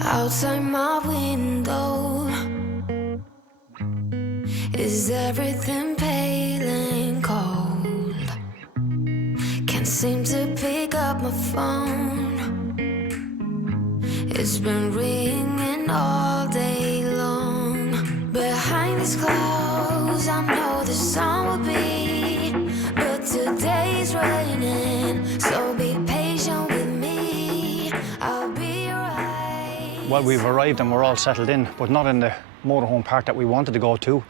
Outside my window, is everything pale and cold? Can't seem to pick up my phone. It's been ringing all day long. Behind these clouds, I know the sun will be, but today's raining, so be patient with me. I'll be right. Well, we've arrived and we're all settled in, but not in the motorhome park that we wanted to go to.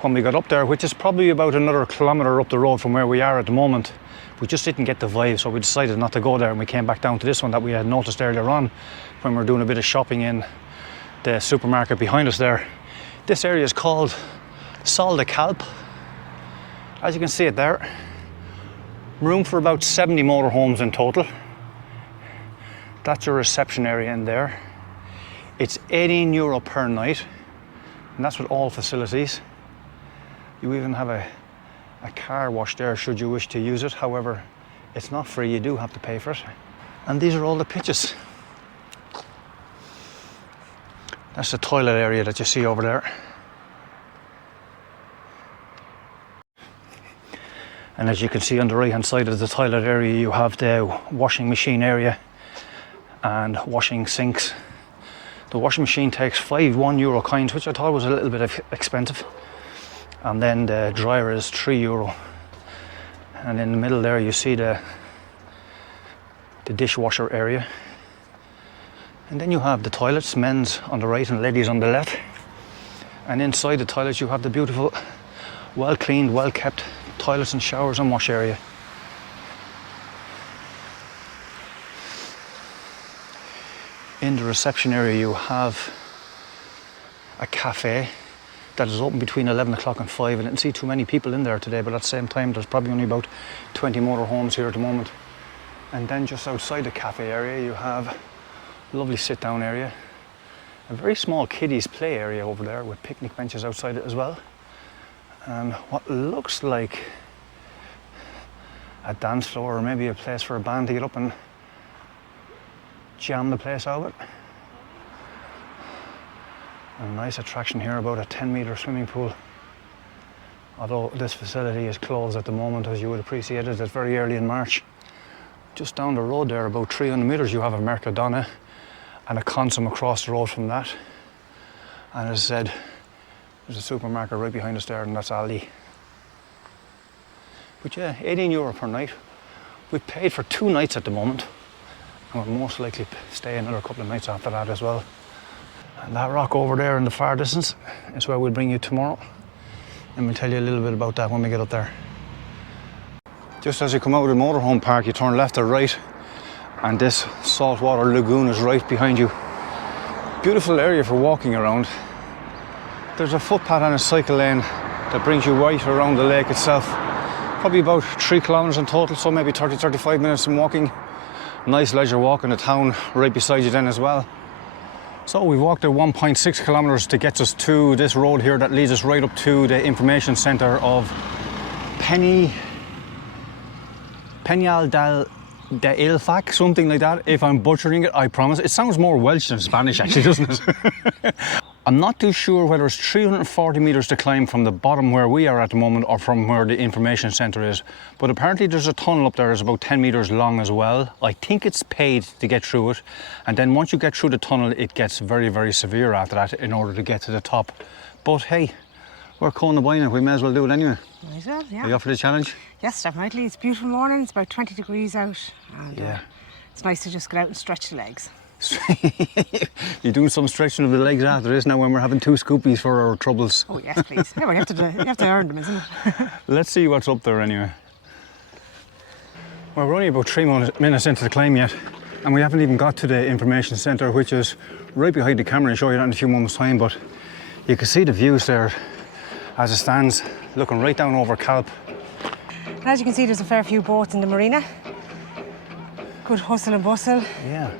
When we got up there, which is probably about another kilometre up the road from where we are at the moment, we just didn't get the vibe, so we decided not to go there, and we came back down to this one that we had noticed earlier on when we were doing a bit of shopping in the supermarket behind us there. This area is called Calpe. As you can see it there, room for about 70 motorhomes in total. That's your reception area in there. It's €18 per night, and that's with all facilities. You even have a car wash there should you wish to use it. However, it's not free, you do have to pay for it. And these are all the pitches. That's the toilet area that you see over there. And as you can see on the right hand side of the toilet area, you have the washing machine area and washing sinks. The washing machine takes 5 €1 coins, which I thought was a little bit expensive. And then the dryer is €3. And in the middle there you see the dishwasher area. And then you have the toilets, men's on the right and ladies on the left. And inside the toilets you have the beautiful, well cleaned, well kept toilets and showers and wash area. In the reception area you have a cafe that is open between 11 o'clock and 5. I didn't see too many people in there today, but at the same time there's probably only about 20 motorhomes here at the moment. And then just outside the cafe area you have a lovely sit down area, a very small kiddies play area over there with picnic benches outside it as well, and what looks like a dance floor or maybe a place for a band to get up and jam the place out. A nice attraction here, about a 10-metre swimming pool. Although this facility is closed at the moment, as you would appreciate it, it's very early in March. Just down the road there, about 300 metres, you have a Mercadona and a Consum across the road from that. And as I said, there's a supermarket right behind us there, and that's Aldi. But yeah, €18 per night. We've paid for 2 nights at the moment, and we'll most likely stay another couple of nights after that as well. And that rock over there in the far distance is where we'll bring you tomorrow, and we'll tell you a little bit about that when we get up there. Just as you come out of the motorhome park, you turn left or right, and this saltwater lagoon is right behind you. Beautiful area for walking around. There's a footpath and a cycle lane that brings you right around the lake itself. Probably about 3 kilometres in total, so maybe 30-35 minutes in walking. Nice leisure walk in the town right beside you then as well. So we walked at 1.6 kilometres to get us to this road here that leads us right up to the information centre of Penyal de Ilfac, something like that. If I'm butchering it, I promise. It sounds more Welsh than Spanish actually, doesn't it? I'm not too sure whether it's 340 metres to climb from the bottom where we are at the moment or from where the information centre is. But apparently there's a tunnel up there that's about 10 metres long as well. I think it's paid to get through it. And then once you get through the tunnel, it gets very, very severe after that in order to get to the top. But hey, we're Costa Blanca, we may as well do it anyway. Might as well, yeah. Are you up for the challenge? Yes, definitely. It's a beautiful morning. It's about 20 degrees out. And yeah. It's nice to just get out and stretch the legs. You're doing some stretching of the legs after this now when we're having 2 scoopies for our troubles. Oh yes, please. Yeah, well, you have to earn them, isn't it? Let's see what's up there anyway. Well, we're only about 3 minutes into the climb yet, and we haven't even got to the information centre, which is right behind the camera. I'll show you that in a few moments' time, but you can see the views there as it stands, looking right down over Calpe. And as you can see, there's a fair few boats in the marina. Good hustle and bustle. Yeah.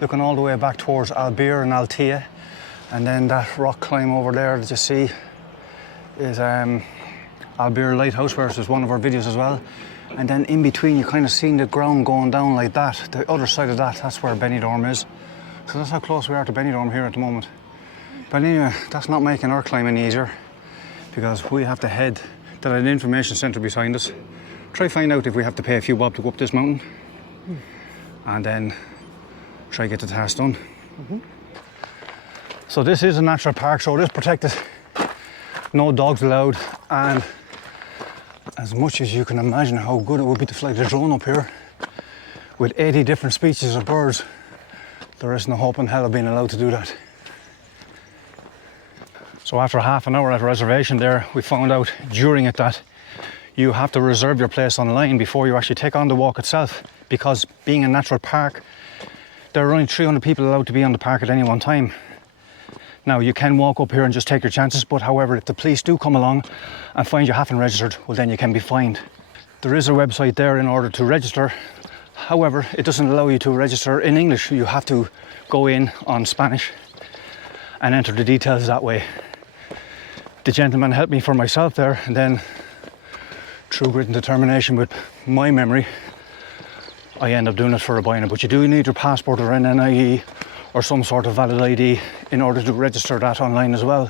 Looking all the way back towards Albir and Altea, and then that rock climb over there that you see is Albir Lighthouse, where there's one of our videos as well. And then in between, you kind of seen the ground going down like that. The other side of that, that's where Benidorm is. So that's how close we are to Benidorm here at the moment. But anyway, that's not making our climbing easier, because we have to head to an information centre behind us. Try find out if we have to pay a few bob to go up this mountain. And then try get the task done. So this is a natural park, so it is protected. No dogs allowed, and as much as you can imagine how good it would be to fly the drone up here with 80 different species of birds, there is no hope in hell of being allowed to do that. So after half an hour at reservation there, we found out during it that you have to reserve your place online before you actually take on the walk itself, because being a natural park, there are only 300 people allowed to be on the park at any one time. Now, you can walk up here and just take your chances, but however, if the police do come along and find you haven't registered, well, then you can be fined. There is a website there in order to register. However, it doesn't allow you to register in English. You have to go in on Spanish and enter the details that way. The gentleman helped me for myself there, and then through grit and determination with my memory, I end up doing it for a buying. But you do need your passport or an NIE or some sort of valid ID in order to register that online as well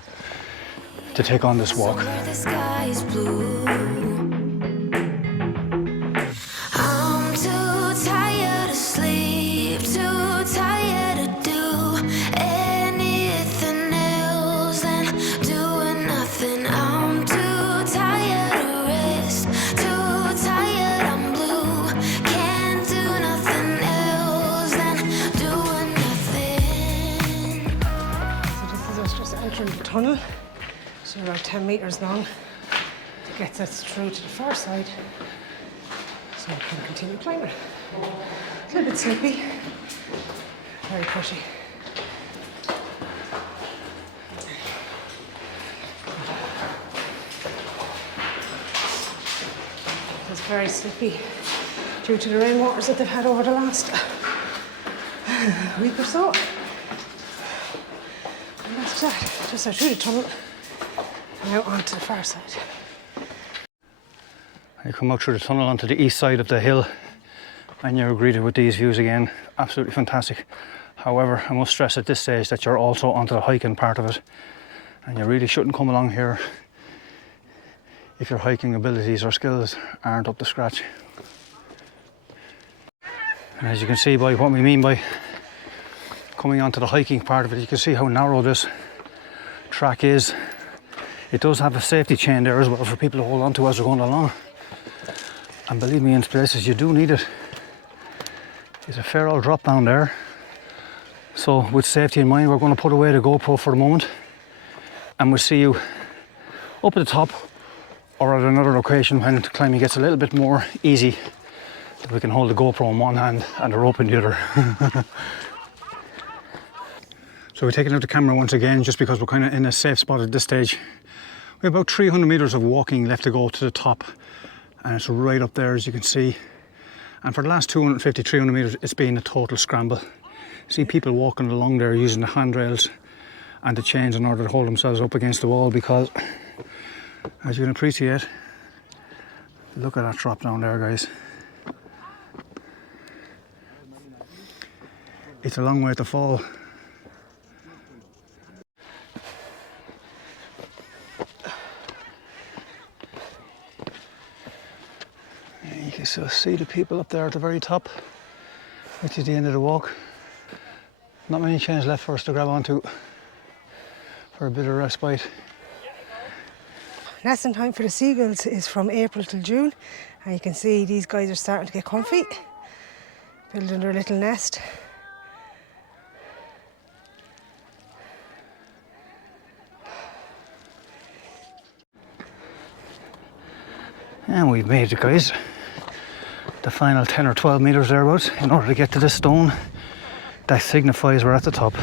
to take on this walk. Somewhere the sky is blue. I'm too tired to sleep, too tired to do anything else than doing nothing. I'm too tired to rest, too tired, I'm blue. Can't do nothing else than doing nothing. So this is us just entering the tunnel. It's about 10 metres long. It gets us through to the far side, so we can continue climbing. It's a little bit slippy, very pushy. It's very slippy due to the rainwaters that they've had over the last week or so. And that's that, just out through the tunnel and out onto the far side. You come out through the tunnel onto the east side of the hill and you're greeted with these views again. Absolutely fantastic. However, I must stress at this stage that you're also onto the hiking part of it, and you really shouldn't come along here if your hiking abilities or skills aren't up to scratch. And as you can see by what we mean by coming onto the hiking part of it, you can see how narrow this track is. It does have a safety chain there as well for people to hold on to as they're going along. And believe me, in places you do need it. There's a fair old drop down there. So with safety in mind, we're going to put away the GoPro for the moment, and we'll see you up at the top or at another location when the climbing gets a little bit more easy, that we can hold the GoPro in one hand and the rope in the other. So we're taking out the camera once again just because we're kind of in a safe spot at this stage. We have about 300 meters of walking left to go to the top, and it's right up there as you can see. And for the last 250, 300 meters, it's been a total scramble. See people walking along there using the handrails and the chains in order to hold themselves up against the wall, because as you can appreciate, look at that drop down there, guys. It's a long way to fall. You can still see the people up there at the very top, which is the end of the walk. Not many chains left for us to grab onto for a bit of respite. Nesting time for the seagulls is from April till June, and you can see these guys are starting to get comfy, building their little nest. And we've made it, guys. The final 10 or 12 meters thereabouts in order to get to this stone that signifies we're at the top.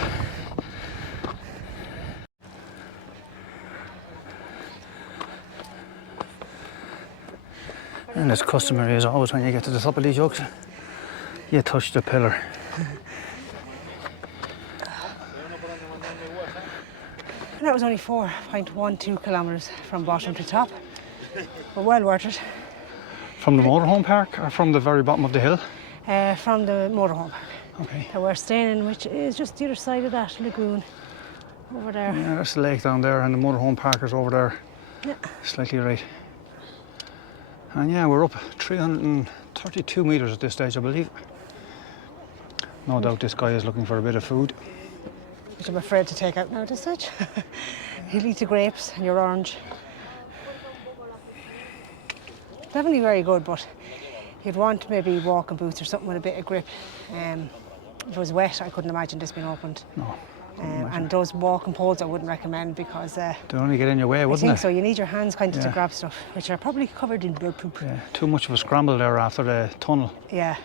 And as customary as always, when you get to the top of these jugs, you touch the pillar. That was only 4.12 kilometres from bottom to top, but well worth it. From the motorhome park or from the very bottom of the hill? From the motorhome Okay. that we're staying in, which is just the other side of that lagoon over there. Yeah, there's the lake down there and the motorhome park is over there. Yeah. Slightly right. And yeah, we're up 332 metres at this stage, I believe. No doubt this guy is looking for a bit of food. Which I'm afraid to take out now at this stage. He'll eat the grapes and your orange. Definitely very good, but you'd want maybe walking boots or something with a bit of grip. If it was wet, I couldn't imagine this being opened. No. And those walking poles I wouldn't recommend because They'd only get in your way, I wouldn't think they? so. You need your hands kind of to Yeah. grab stuff, which are probably covered in bird poop. Yeah, too much of a scramble there after the tunnel. Yeah.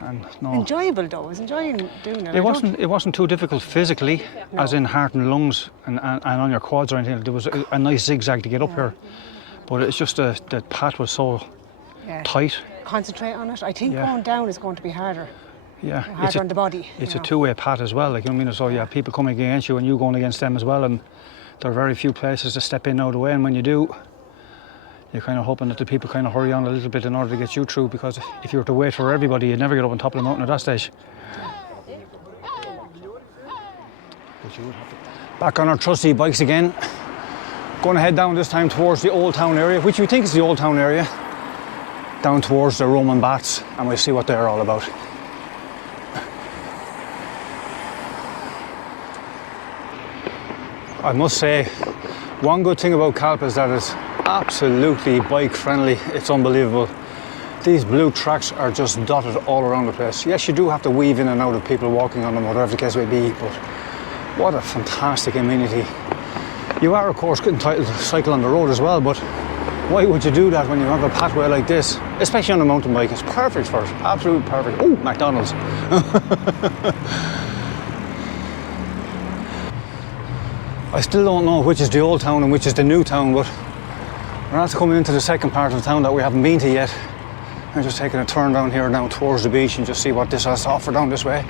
And no. Enjoyable though. I was enjoying doing it. It wasn't too difficult physically, No. as in heart and lungs and on your quads or anything. There was a nice zigzag to get up here. But it's just the path was so Yeah. tight. Concentrate on it. I think Yeah. going down is going to be harder. Yeah. Harder on the body. It's you a know. two-way path as well. Like, you know what I mean? So yeah, people coming against you and you going against them as well. And there are very few places to step in out of the way. And when you do, you're kind of hoping that the people kind of hurry on a little bit in order to get you through, because if you were to wait for everybody, you'd never get up on top of the mountain at that stage. Back on our trusty bikes again. Going to head down this time towards the Old Town area, which we think is the Old Town area. Down towards the Roman baths, and we'll see what they're all about. I must say, one good thing about Calpe is that it's absolutely bike friendly. It's unbelievable. These blue tracks are just dotted all around the place. Yes, you do have to weave in and out of people walking on them, whatever the case may be, but what a fantastic amenity. You are, of course, entitled to cycle on the road as well, but why would you do that when you have a pathway like this? Especially on a mountain bike. It's perfect for it. Absolutely perfect. Oh, McDonald's. I still don't know which is the old town and which is the new town, but we're after coming into the second part of the town that we haven't been to yet. I'm just taking a turn down here now towards the beach and just see what this has to offer down this way.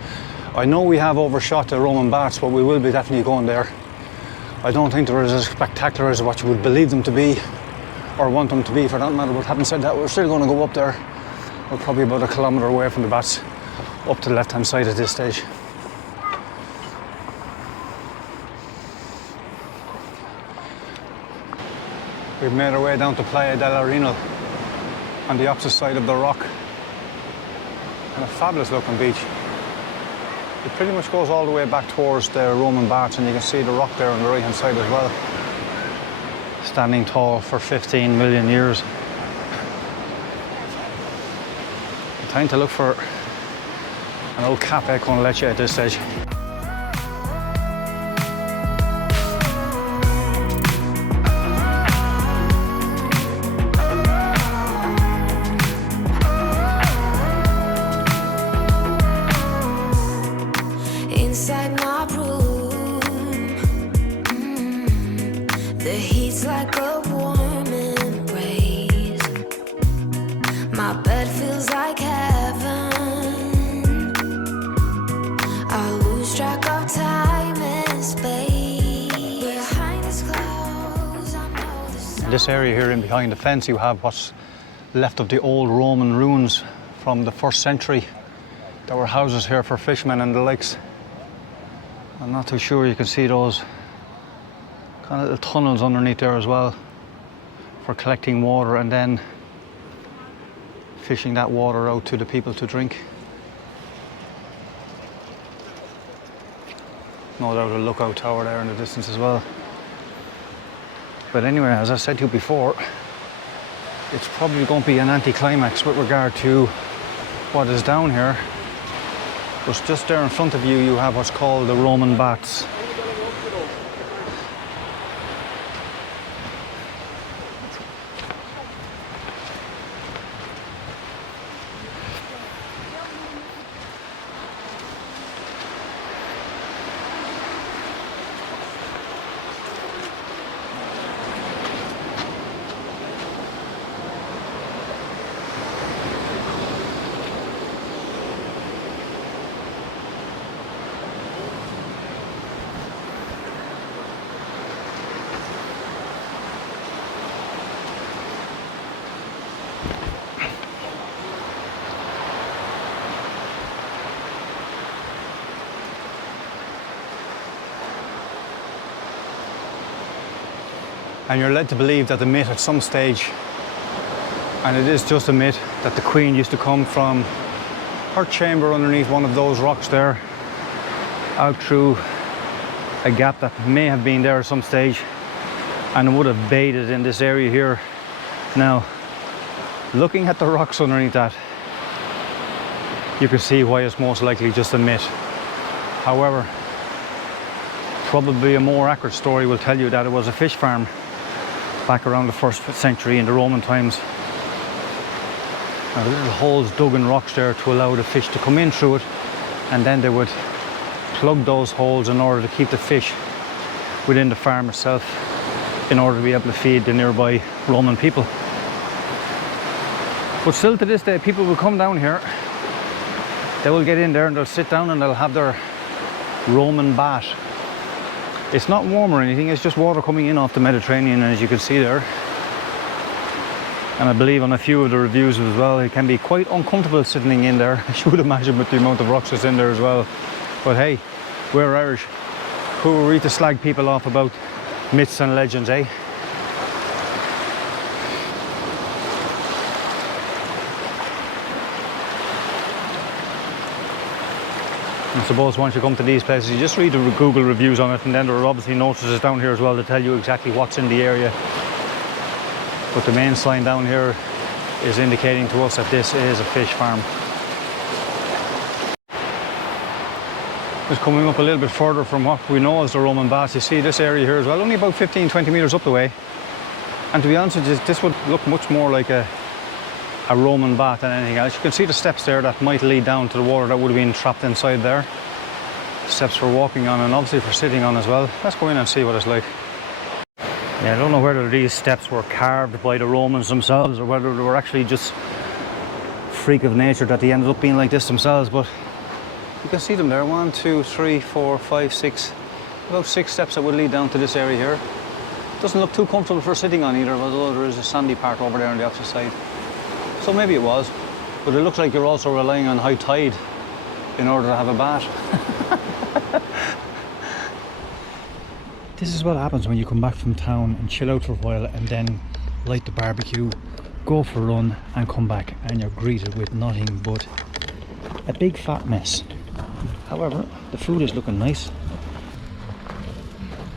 I know we have overshot the Roman baths, but we will be definitely going there. I don't think they're as spectacular as what you would believe them to be, or want them to be for that matter, but having said that, we're still going to go up there. We're probably about 1 kilometre away from the baths, up to the left hand side at this stage. We've made our way down to Playa del Arenal on the opposite side of the rock. And a fabulous looking beach. It pretty much goes all the way back towards the Roman baths, and you can see the rock there on the right hand side as well. Standing tall for 15 million years. Time to look for an old Calpe con leche at this stage. Inside my room, the heat's like a warm embrace. My bed feels like heaven. I lose track of time and space. Behind these clouds, I know the sun. In this area here in behind the fence, you have what's left of the old Roman ruins from the 1st century. There were houses here for fishermen and the likes. I'm not too sure you can see those kind of little tunnels underneath there as well for collecting water and then fishing that water out to the people to drink. No doubt a lookout tower there in the distance as well. But anyway, as I said to you before, it's probably going to be an anticlimax with regard to what is down here. But just there in front of you, you have what's called the Roman baths. And you're led to believe that the myth at some stage, and it is just a myth, that the Queen used to come from her chamber underneath one of those rocks there, out through a gap that may have been there at some stage, and would have bathed in this area here. Now, looking at the rocks underneath that, you can see why it's most likely just a myth. However, probably a more accurate story will tell you that it was a fish farm back around the 1st century in the Roman times. Now, the little holes dug in rocks there to allow the fish to come in through it, and then they would plug those holes in order to keep the fish within the farm itself in order to be able to feed the nearby Roman people. But still to this day, people will come down here, they will get in there and they'll sit down and they'll have their Roman bath. It's not warm or anything, it's just water coming in off the Mediterranean, as you can see there. And I believe on a few of the reviews as well, it can be quite uncomfortable sitting in there, as you would imagine, with the amount of rocks that's in there as well. But hey, we're Irish. Who are we to slag people off about myths and legends, eh? I suppose once you come to these places, you just read the Google reviews on it, and then there are obviously notices down here as well to tell you exactly what's in the area. But the main sign down here is indicating to us that this is a fish farm. Just coming up a little bit further from what we know as the Roman baths, you see this area here as well, only about 15-20 metres up the way. And to be honest with you, this would look much more like a Roman bath than anything else. You can see the steps there that might lead down to the water that would have been trapped inside there. Steps for walking on and obviously for sitting on as well. Let's go in and see what it's like. Yeah, I don't know whether these steps were carved by the Romans themselves or whether they were actually just freak of nature that they ended up being like this themselves, but you can see them there. 1, 2, 3, 4, 5, 6. About 6 steps that would lead down to this area here. Doesn't look too comfortable for sitting on either, although there is a sandy part over there on the opposite side. So maybe it was, but it looks like you're also relying on high tide in order to have a bath. This is what happens when you come back from town and chill out for a while and then light the barbecue, go for a run and come back, and you're greeted with nothing but a big fat mess. However, the food is looking nice.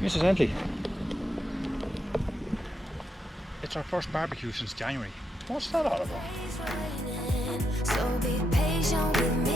Mrs. Hentley, it's our first barbecue since January. What's that all about? So be patient with me.